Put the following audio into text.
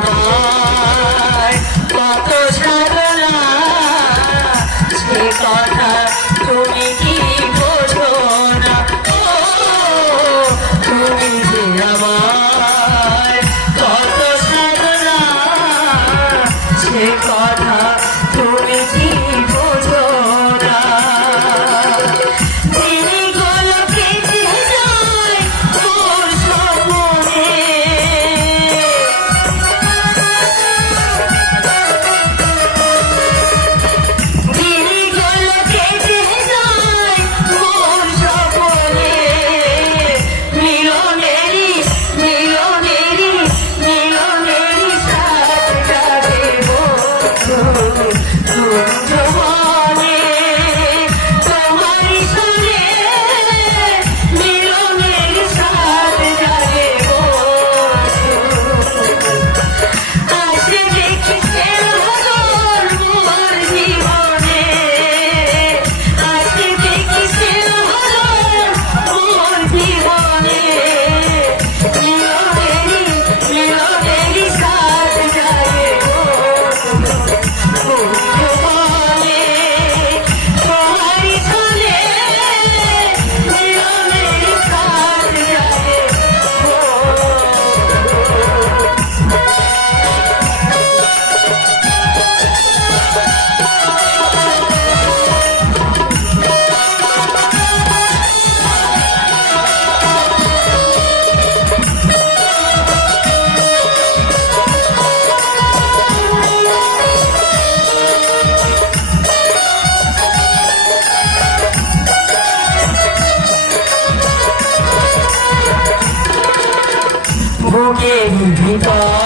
Bye. Bangkok